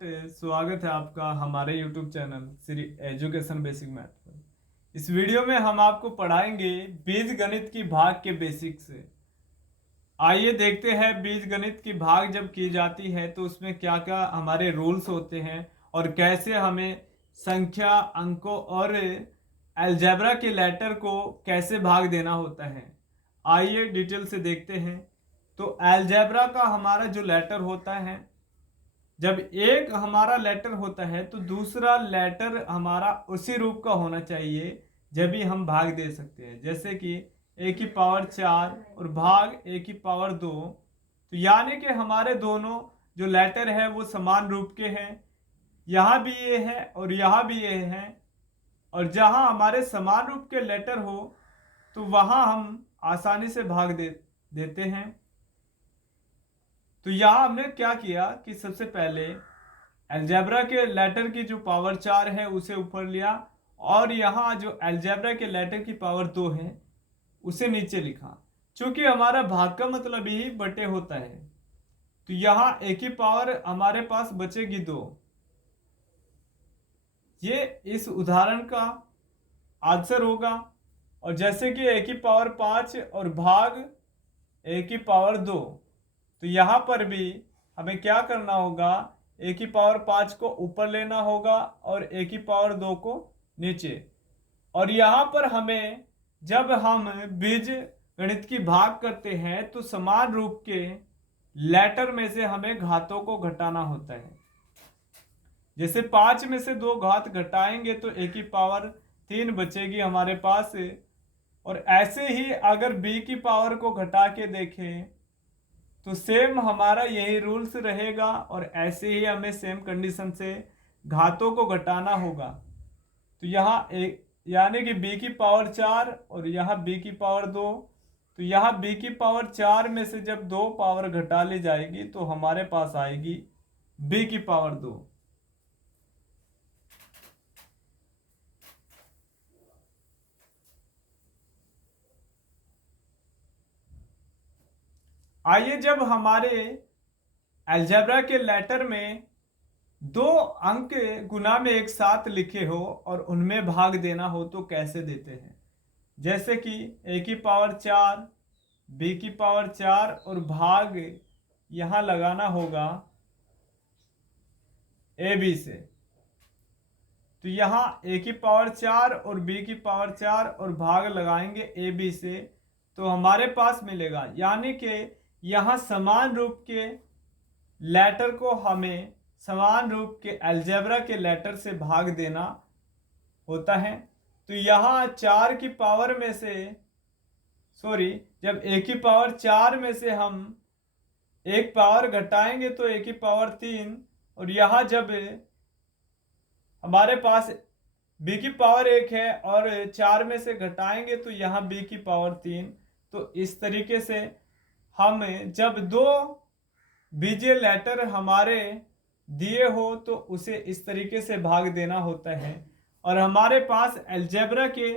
स्वागत है आपका हमारे YouTube channel Shri education basic math पर। इस वीडियो में हम आपको पढ़ाएंगे बीज गणित की भाग के बेसिक से। आइए देखते हैं बीज गणित की भाग जब की जाती है तो उसमें क्या क्या हमारे रूल्स होते हैं और कैसे हमें संख्या, अंकों और अलजेब्रा के लेटर को कैसे भाग देना होता है। आइए डिटेल से देखते हैं। तो अलजेब्रा का हमारा जो लेटर होता है, जब एक हमारा लेटर होता है तो दूसरा लेटर हमारा उसी रूप का होना चाहिए जब भी हम भाग दे सकते हैं। जैसे कि ए की पावर 4 और भाग ए की पावर 2, तो यानी कि हमारे दोनों जो लेटर है वो समान रूप के हैं। यहाँ भी ये है और यहाँ भी ये है, और जहाँ हमारे समान रूप के लेटर हो तो वहाँ हम आसानी से भाग देते हैं। तो यहाँ हमने क्या किया कि सबसे पहले अलजेब्रा के लेटर की जो पावर 4 है उसे ऊपर लिया, और यहाँ जो अलजेब्रा के लेटर की पावर 2 है उसे नीचे लिखा। चूंकि हमारा भाग का मतलब ही बटे होता है, तो यहाँ ए की पावर हमारे पास बचेगी 2। ये इस उदाहरण का आंसर होगा। और जैसे कि ए की पावर 5 और भाग ए की पावर 2, तो यहाँ पर भी हमें क्या करना होगा, ए की पावर 5 को ऊपर लेना होगा और ए की पावर 2 को नीचे। और यहाँ पर हमें जब हम बीज गणित की भाग करते हैं तो समान रूप के लेटर में से हमें घातों को घटाना होता है। जैसे 5 में से 2 घात घटाएंगे तो ए की पावर 3 बचेगी हमारे पास। और ऐसे ही अगर बी की पावर को घटा के देखें तो सेम हमारा यही रूल्स रहेगा, और ऐसे ही हमें सेम कंडीशन से घातों को घटाना होगा। तो यहाँ एक यानी कि b की पावर 4 और यहाँ b की पावर 2, तो यहाँ b की पावर 4 में से जब 2 पावर घटा ली जाएगी तो हमारे पास आएगी b की पावर 2। आइए, जब हमारे अलजेब्रा के लेटर में 2 अंक गुना में एक साथ लिखे हो और उनमें भाग देना हो तो कैसे देते हैं। जैसे कि ए की पावर 4, बी की पावर 4 और भाग यहां लगाना होगा ए बी से। तो यहाँ ए की पावर 4 और बी की पावर 4 और भाग लगाएंगे ए बी से, तो हमारे पास मिलेगा, यानी कि यहाँ समान रूप के लेटर को हमें समान रूप के अलजेब्रा के लेटर से भाग देना होता है। तो यहाँ 4 की पावर में से जब ए की पावर 4 में से हम एक पावर घटाएंगे तो ए की पावर 3, और यहाँ जब हमारे पास बी की पावर 1 है और 4 में से घटाएंगे तो यहाँ बी की पावर 3। तो इस तरीके से हम जब 2 बीजीय लेटर हमारे दिए हो तो उसे इस तरीके से भाग देना होता है। और हमारे पास अलजेब्रा के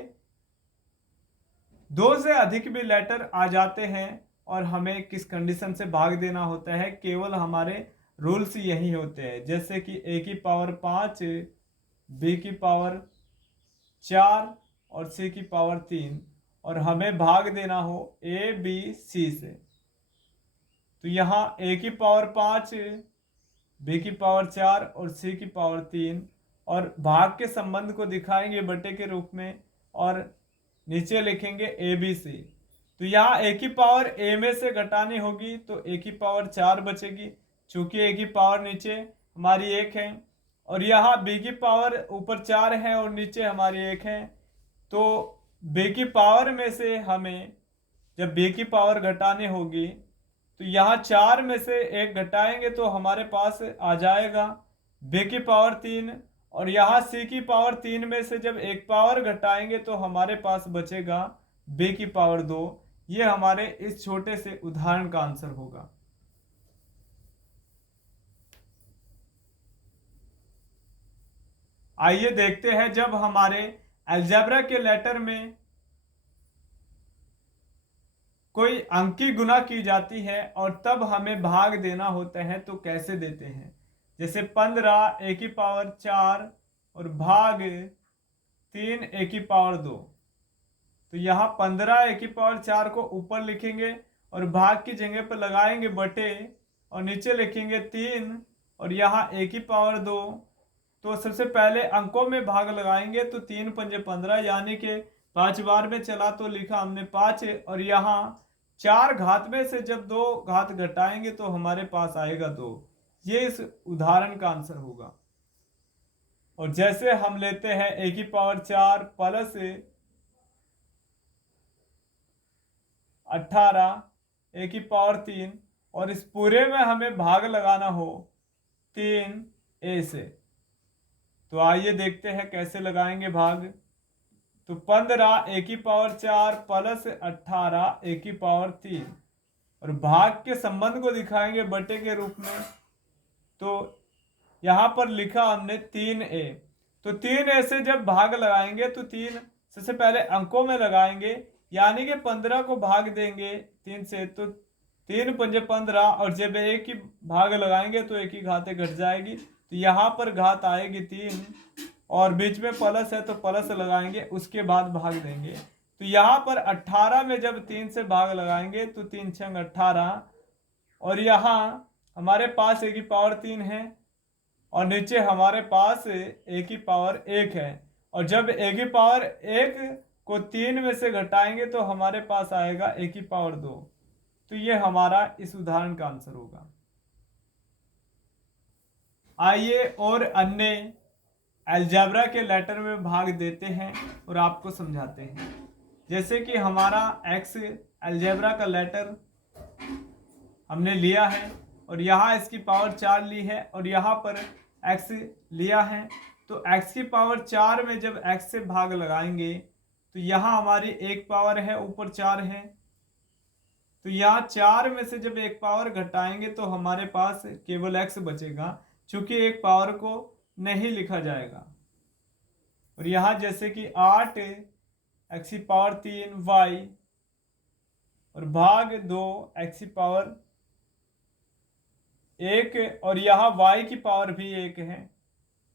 2 से अधिक भी लेटर आ जाते हैं और हमें किस कंडीशन से भाग देना होता है, केवल हमारे रूल्स यही होते हैं। जैसे कि ए की पावर 5, बी की पावर 4 और सी की पावर 3, और हमें भाग देना हो ए बी सी से। तो यहाँ ए की पावर 5, बी की पावर 4 और सी की पावर 3, और भाग के संबंध को दिखाएंगे बटे के रूप में, और नीचे लिखेंगे ए बी सी। तो यहाँ ए की पावर ए में से घटानी होगी तो ए की पावर 4 बचेगी, चूंकि ए की पावर नीचे हमारी 1 है, और यहाँ बी की पावर ऊपर 4 है और नीचे हमारी 1 है। तो बी की पावर में से हमें जब बी की पावर घटानी होगी तो यहाँ 4 में से 1 घटाएंगे तो हमारे पास आ जाएगा बी की पावर 3, और यहाँ सी की पावर 3 में से जब 1 पावर घटाएंगे तो हमारे पास बचेगा बी की पावर 2। ये हमारे इस छोटे से उदाहरण का आंसर होगा। आइए देखते हैं, जब हमारे अलजेब्रा के लेटर में कोई अंकी गुना की जाती है और तब हमें भाग देना होता है तो कैसे देते हैं। जैसे 15 ए की पावर 4 और भाग 3 ए की पावर 2। तो यहाँ 15 ए की पावर 4 को ऊपर लिखेंगे और भाग की जगह पर लगाएंगे बटे और नीचे लिखेंगे 3 और यहाँ ए की पावर 2। तो सबसे पहले अंकों में भाग लगाएंगे तो 3 पंजे 15 यानी कि 5 बार में चला तो लिखा हमने 5 और यहाँ 4 घात में से जब 2 घात घटाएंगे तो हमारे पास आएगा 2। ये इस उदाहरण का आंसर होगा। और जैसे हम लेते हैं ए की पावर 4 प्लस 18 ए की पावर 3 और इस पूरे में हमें भाग लगाना हो 3 ए से। तो आइए देखते हैं कैसे लगाएंगे भाग। तो 15 ए की पावर 4 प्लस 18 ए की पावर 3 और भाग के संबंध को दिखाएंगे बटे के रूप में। तो यहाँ पर लिखा हमने 3a। तो 3a से जब भाग लगाएंगे तो 3 सबसे पहले अंकों में लगाएंगे यानी कि 15 को भाग देंगे 3 से तो 3 पंजे 15 और जब एक ही भाग लगाएंगे तो एक ही घाते घट जाएगी। तो यहाँ पर घात आएगी 3 और बीच में प्लस है तो प्लस लगाएंगे उसके बाद भाग देंगे। तो यहाँ पर 18 में जब 3 से भाग लगाएंगे तो 3 छंग 18 और यहाँ हमारे पास ए की पावर 3 है और नीचे हमारे पास ए की पावर 1 है और जब ए की पावर 1 को 3 में से घटाएंगे तो हमारे पास आएगा ए की पावर 2। तो ये हमारा इस उदाहरण का आंसर होगा। आइए और अन्य अलजेब्रा के लेटर में भाग देते हैं और आपको समझाते हैं। जैसे कि हमारा एक्स अलजेब्रा का लेटर हमने लिया है और यहाँ इसकी पावर 4 ली है और यहाँ पर x लिया है। तो x की पावर 4 में जब x से भाग लगाएंगे तो यहाँ हमारी एक पावर है ऊपर 4 है। तो यहाँ 4 में से जब एक पावर घटाएंगे तो हमारे पास केवल x बचेगा क्योंकि एक पावर को नहीं लिखा जाएगा। और यहाँ जैसे कि 8 x की पावर 3 y और भाग 2 x की पावर 1 और यहाँ y की पावर भी 1 है।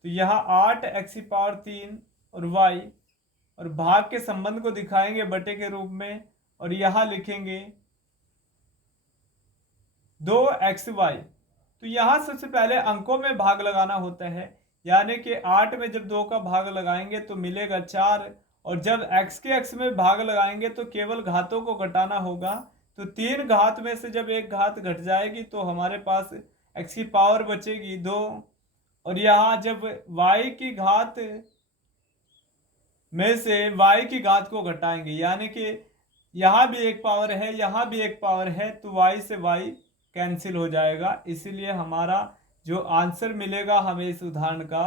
तो यहाँ 8 x की पावर 3 और y और भाग के संबंध को दिखाएंगे बटे के रूप में और यहाँ लिखेंगे 2xy। तो यहाँ सबसे पहले अंकों में भाग लगाना होता है यानी कि 8 में जब 2 का भाग लगाएंगे तो मिलेगा 4 और जब x के x में भाग लगाएंगे तो केवल घातों को घटाना होगा। तो 3 घात में से जब एक घात घट जाएगी तो हमारे पास x की पावर बचेगी 2 और यहाँ जब y की घात में से y की घात को घटाएंगे यानी कि यहाँ भी एक पावर है यहाँ भी एक पावर है तो y से y कैंसिल हो जाएगा। इसीलिए हमारा जो आंसर मिलेगा हमें इस उदाहरण का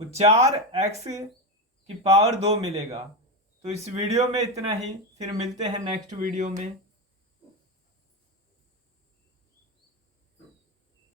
वो 4x की पावर 2 मिलेगा। तो इस वीडियो में इतना ही, फिर मिलते हैं नेक्स्ट वीडियो में।